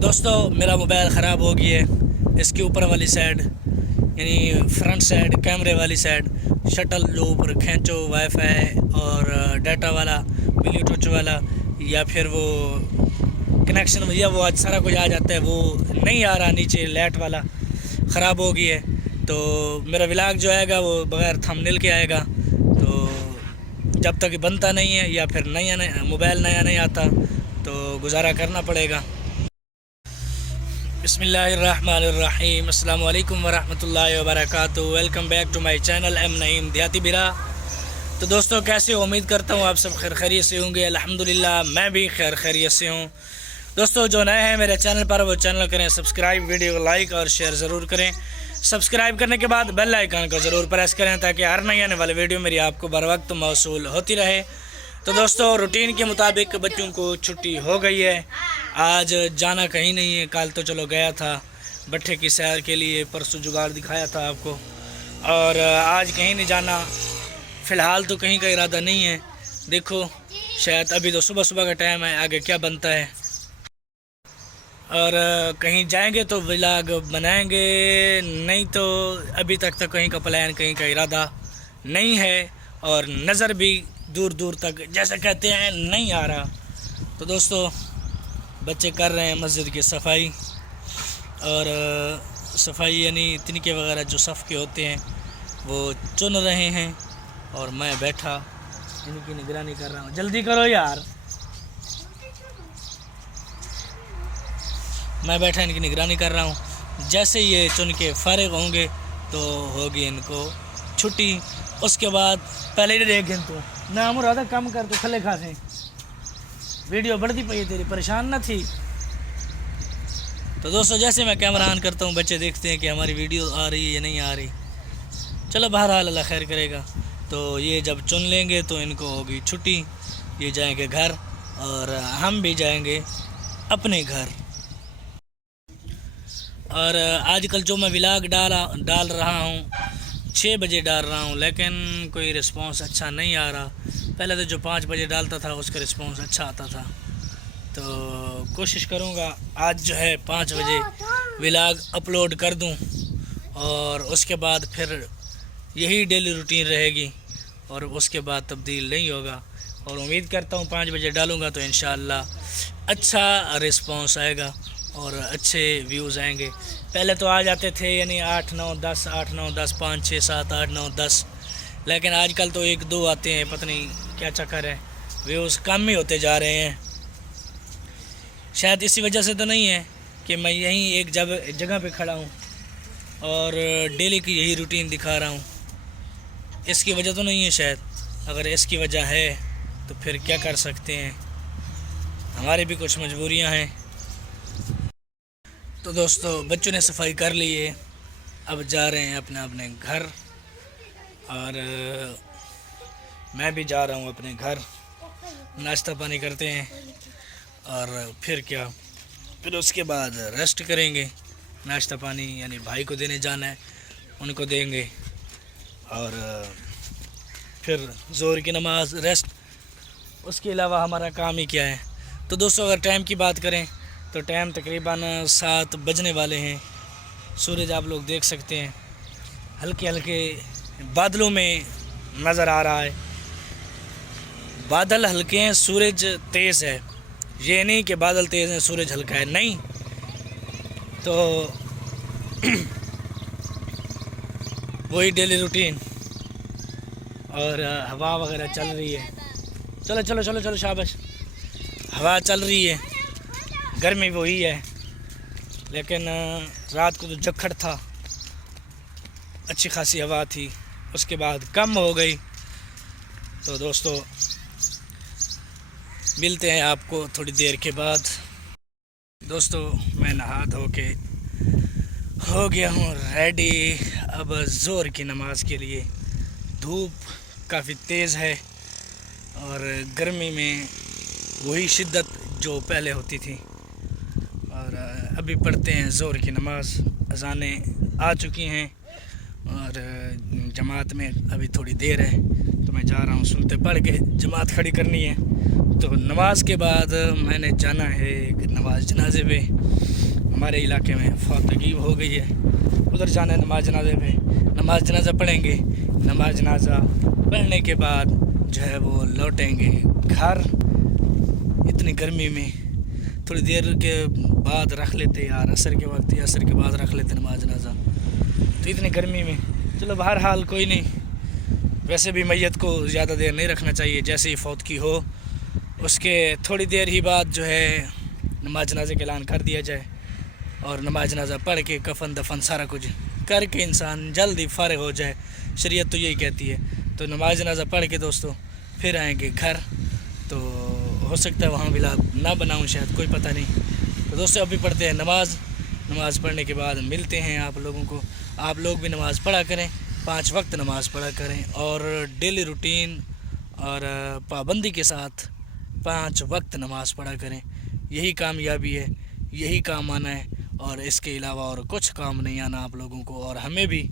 दोस्तों मेरा मोबाइल ख़राब हो गई है। इसके ऊपर वाली साइड यानी फ्रंट साइड कैमरे वाली साइड शटल जो ऊपर खींचो वाईफाई और डाटा वाला ब्लूटूथ वाला या फिर वो कनेक्शन भैया वो आज सारा कुछ आ जाता है, वो नहीं आ रहा। नीचे लाइट वाला ख़राब हो गई है। तो मेरा व्लॉग जो आएगा वो बग़ैर थंबनेल के आएगा। तो जब तक बनता नहीं है या फिर मोबाइल नया नहीं आता तो गुजारा करना पड़ेगा। बिस्मिल्लाहिर्रहमानिर्रहीम, अस्सलाम वालेकुम वरहमतुल्लाहि वबरकातुहू। Welcome back to my channel M Naeem Dehati बिरा। तो दोस्तों कैसे हो? उम्मीद करता हूँ आप सब खैर खैरियत से होंगे। अल्हम्दुलिल्लाह मैं भी खैर खैरियत से हूँ। दोस्तों जो नए हैं मेरे चैनल पर वो चैनल करें सब्सक्राइब, वीडियो को लाइक और शेयर ज़रूर करें। सब्सक्राइब करने के बाद बेल आइकन को ज़रूर प्रेस करें ताकि हर नई आने वाली वीडियो मेरी आपको बर वक्त मौसूल होती रहे। तो दोस्तों रूटीन के मुताबिक बच्चों को छुट्टी हो गई है। आज जाना कहीं नहीं है। कल तो चलो गया था भट्ठे की सैर के लिए, परसों जुगाड़ दिखाया था आपको, और आज कहीं नहीं जाना। फ़िलहाल तो कहीं का इरादा नहीं है। देखो शायद अभी तो सुबह सुबह का टाइम है, आगे क्या बनता है। और कहीं जाएंगे तो व्लॉग बनाएंगे, नहीं तो अभी तक तो कहीं का प्लान, कहीं का इरादा नहीं है। और नज़र भी दूर दूर तक जैसे कहते हैं नहीं आ रहा। तो दोस्तों बच्चे कर रहे हैं मस्जिद की सफाई, और सफाई यानी तिनके वगैरह जो सफ़ के होते हैं वो चुन रहे हैं, और मैं बैठा इनकी निगरानी कर रहा हूँ। जल्दी करो यार, मैं बैठा इनकी निगरानी कर रहा हूँ। जैसे ये चुन के फारिग होंगे तो होगी इनको छुट्टी। उसके बाद पहले ही देख तू ना हम रहा कम कर, तो थले खासे वीडियो बढ़ती पई तेरी, परेशान ना थी। तो दोस्तों जैसे मैं कैमरा ऑन करता हूँ बच्चे देखते हैं कि हमारी वीडियो आ रही है या नहीं आ रही। चलो बहरहाल अल्लाह खैर करेगा। तो ये जब चुन लेंगे तो इनको होगी छुट्टी, ये जाएंगे घर और हम भी जाएंगे अपने घर। और आजकल जो मैं व्लॉग डाल रहा हूँ 6 बजे डाल रहा हूँ, लेकिन कोई रिस्पांस अच्छा नहीं आ रहा। पहले तो जो 5 बजे डालता था उसका रिस्पांस अच्छा आता था। तो कोशिश करूँगा आज जो है 5 बजे व्लॉग अपलोड कर दूँ, और उसके बाद फिर यही डेली रूटीन रहेगी, और उसके बाद तब्दील नहीं होगा। और उम्मीद करता हूँ 5 बजे डालूँगा तो इंशाअल्लाह अच्छा रिस्पांस आएगा और अच्छे व्यूज़ आएंगे। पहले तो आ जाते थे यानी 8 9 10 8 9 10 5 6 7 8 9 10, लेकिन आजकल तो 1 2 आते हैं। पता नहीं क्या चक्कर है, व्यूज़ कम ही होते जा रहे हैं। शायद इसी वजह से तो नहीं है कि मैं यहीं एक जगह पे खड़ा हूँ और डेली की यही रूटीन दिखा रहा हूँ। इसकी वजह तो नहीं है शायद। अगर इसकी वजह है तो फिर क्या कर सकते हैं, हमारी भी कुछ मजबूरियाँ हैं। तो दोस्तों बच्चों ने सफाई कर ली है, अब जा रहे हैं अपने अपने घर, और मैं भी जा रहा हूँ अपने घर। नाश्ता पानी करते हैं और फिर क्या, फिर उसके बाद रेस्ट करेंगे। नाश्ता पानी यानी भाई को देने जाना है, उनको देंगे, और फिर ज़ोहर की नमाज, रेस्ट। उसके अलावा हमारा काम ही क्या है। तो दोस्तों अगर टाइम की बात करें तो टाइम तकरीबन 7 बजने वाले हैं। सूरज आप लोग देख सकते हैं हल्के हल्के बादलों में नज़र आ रहा है। बादल हल्के हैं, सूरज तेज़ है। ये नहीं कि बादल तेज़ हैं सूरज हल्का है, नहीं। तो वही डेली रूटीन, और हवा वगैरह चल रही है। चलो चलो चलो चलो शाबाश, हवा चल रही है। गर्मी वही है, लेकिन रात को तो जखड़ था, अच्छी खासी हवा थी, उसके बाद कम हो गई। तो दोस्तों मिलते हैं आपको थोड़ी देर के बाद। दोस्तों मैं नहा धो के हो गया हूँ रेडी अब ज़ोहर की नमाज़ के लिए। धूप काफ़ी तेज़ है और गर्मी में वही शिद्दत जो पहले होती थी। और अभी पढ़ते हैं ज़ोहर की नमाज़। अज़ानें आ चुकी हैं और जमात में अभी थोड़ी देर है, तो मैं जा रहा हूँ सुनते पढ़ के। जमात खड़ी करनी है तो नमाज के बाद मैंने जाना है नमाज जनाजे पे। हमारे इलाके में फौतगी हो गई है, उधर जाना है नमाज जनाजे पे। नमाज जनाजा पढ़ेंगे, नमाज जनाजा पढ़ने के बाद जो है वो लौटेंगे घर। इतनी गर्मी में थोड़ी देर के बाद रख लेते यार, असर के वक्त या असर के बाद रख लेते नमाज जनाजा। तो इतनी गर्मी में चलो बहरहाल कोई नहीं, वैसे भी मैयत को ज़्यादा देर नहीं रखना चाहिए। जैसे ही फौत की हो उसके थोड़ी देर ही बाद जो है नमाज जनाजे का ऐलान कर दिया जाए और नमाज जनाजा पढ़ के कफन दफन सारा कुछ करके इंसान जल्दी फ़ारिग हो जाए। शरीयत तो यही कहती है। तो नमाज जनाजा पढ़ के दोस्तों फिर आएंगे घर। तो हो सकता है वहाँ व्लॉग ना बनाऊँ शायद, कोई पता नहीं। तो दोस्तों अभी पढ़ते हैं नमाज पढ़ने के बाद मिलते हैं आप लोगों को। आप लोग भी नमाज़ पढ़ा करें, 5 वक्त नमाज़ पढ़ा करें और डेली रूटीन और पाबंदी के साथ 5 वक्त नमाज़ पढ़ा करें। यही कामयाबी है, यही काम आना है और इसके अलावा और कुछ काम नहीं आना आप लोगों को और हमें भी।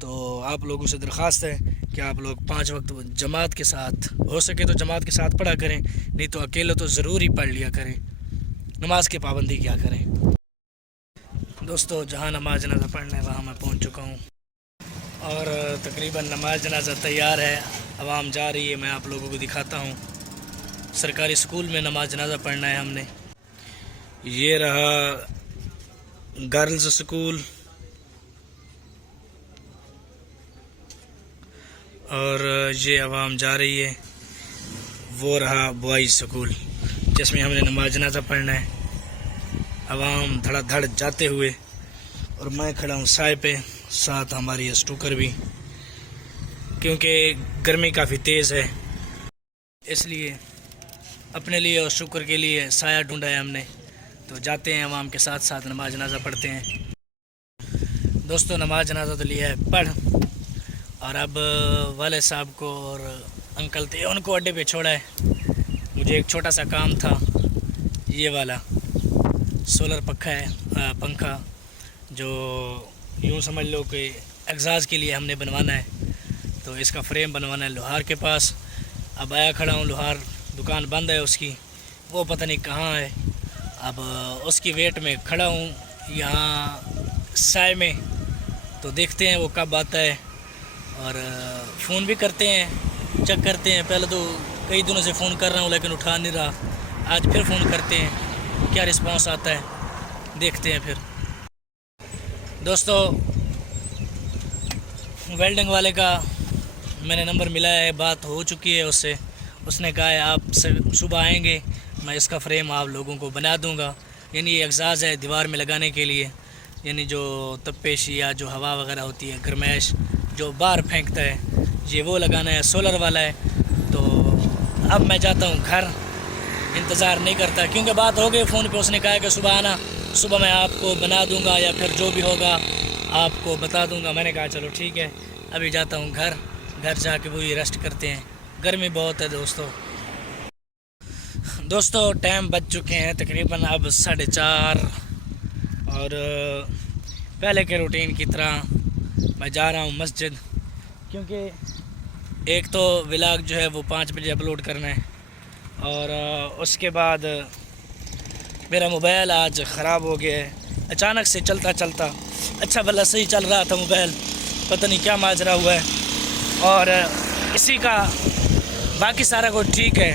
तो आप लोगों से दरख्वास्त है कि आप लोग 5 वक्त जमात के साथ, हो सके तो जमात के साथ पढ़ा करें, नहीं तो अकेले तो ज़रूर ही पढ़ लिया करें। नमाज की पाबंदी क्या करें। दोस्तों जहाँ नमाज जनाजा पढ़ना है वहाँ मैं पहुँच चुका हूँ और तकरीबन नमाज जनाजा तैयार है, आवाम जा रही है। मैं आप लोगों को दिखाता हूँ। सरकारी स्कूल में नमाज जनाजा पढ़ना है हमने। ये रहा गर्ल्स स्कूल और ये आवाम जा रही है। वो रहा बॉयज़ स्कूल जिसमें हमने नमाज जनाजा पढ़ना है। आवाम धड़ाधड़ जाते हुए और मैं खड़ा हूँ साए पे, साथ हमारी स्टूकर भी, क्योंकि गर्मी काफ़ी तेज़ है इसलिए अपने लिए और शुक्र के लिए साया ढूंढा है हमने। तो जाते हैं आवाम के साथ साथ नमाज जनाजा पढ़ते हैं। दोस्तों नमाज जनाजा तो लिया है पढ़ और अब वाले साहब को और अंकल थे उनको अड्डे पे छोड़ा है। मुझे एक छोटा सा काम था, ये वाला सोलर पंखा जो यूँ समझ लो कि एग्जाज़ के लिए हमने बनवाना है। तो इसका फ्रेम बनवाना है लोहार के पास। अब आया खड़ा हूँ, लोहार दुकान बंद है उसकी, वो पता नहीं कहाँ है। अब उसकी वेट में खड़ा हूँ यहाँ साए में। तो देखते हैं वो कब आता है और फ़ोन भी करते हैं, चेक करते हैं। पहले तो कई दिनों से फ़ोन कर रहा हूँ लेकिन उठा नहीं रहा, आज फिर फ़ोन करते हैं, क्या रिस्पांस आता है देखते हैं। फिर दोस्तों वेल्डिंग वाले का मैंने नंबर मिला है, बात हो चुकी है उससे। उसने कहा है आप सुबह आएंगे, मैं इसका फ्रेम आप लोगों को बना दूंगा। यानी ये एग्जाज़ है दीवार में लगाने के लिए, यानी जो तपेश या जो हवा वगैरह होती है, गर्मैश जो बाहर फेंकता है, ये वो लगाना है, सोलर वाला है। तो अब मैं जाता हूँ घर, इंतज़ार नहीं करता क्योंकि बात हो गई फ़ोन पे। उसने कहा कि सुबह आना, सुबह मैं आपको बना दूंगा या फिर जो भी होगा आपको बता दूंगा। मैंने कहा चलो ठीक है, अभी जाता हूँ घर जाके वही रेस्ट करते हैं, गर्मी बहुत है। दोस्तों टाइम बज चुके हैं तकरीबन अब 4:30 और पहले के रूटीन की तरह मैं जा रहा हूँ मस्जिद, क्योंकि एक तो व्लॉग जो है वो 5 बजे अपलोड करना है और उसके बाद मेरा मोबाइल आज ख़राब हो गया है अचानक से। चलता अच्छा भला सही चल रहा था मोबाइल, पता नहीं क्या माजरा हुआ है। और इसी का बाकी सारा कुछ ठीक है,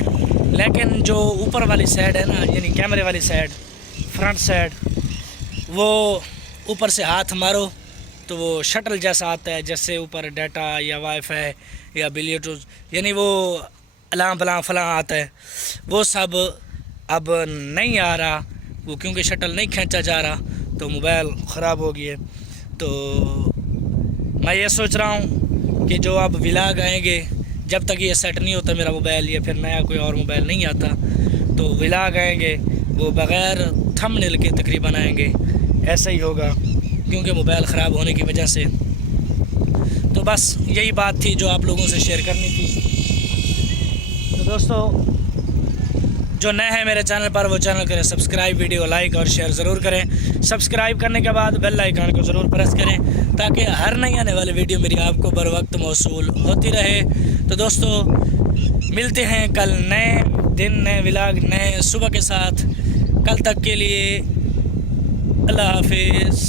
लेकिन जो ऊपर वाली साइड है ना, यानी कैमरे वाली साइड, फ्रंट साइड, वो ऊपर से हाथ मारो तो वो शटल जैसा आता है, जैसे ऊपर डाटा या वाईफाई या ब्लूटूथ, यानी वो अलार्म फलां आता है, वो सब अब नहीं आ रहा वो, क्योंकि शटल नहीं खींचा जा रहा तो मोबाइल ख़राब हो गया। तो मैं ये सोच रहा हूँ कि जो अब व्लॉग आएंगे, जब तक ये सेट नहीं होता मेरा मोबाइल या फिर नया कोई और मोबाइल नहीं आता, तो व्लॉग आएंगे वो बग़ैर थंबनेल के तकरीबन आएंगे। ऐसा ही होगा क्योंकि मोबाइल ख़राब होने की वजह से। तो बस यही बात थी जो आप लोगों से शेयर करनी थी। तो दोस्तों जो नए हैं मेरे चैनल पर वो चैनल करें सब्सक्राइब, वीडियो लाइक और शेयर ज़रूर करें। सब्सक्राइब करने के बाद बेल आइकन को ज़रूर प्रेस करें ताकि हर नई आने वाली वीडियो मेरी आपको बर वक्त मौसूल होती रहे। तो दोस्तों मिलते हैं कल नए दिन, नए व्लॉग, नए सुबह के साथ। कल तक के लिए अल्लाह हाफिज़।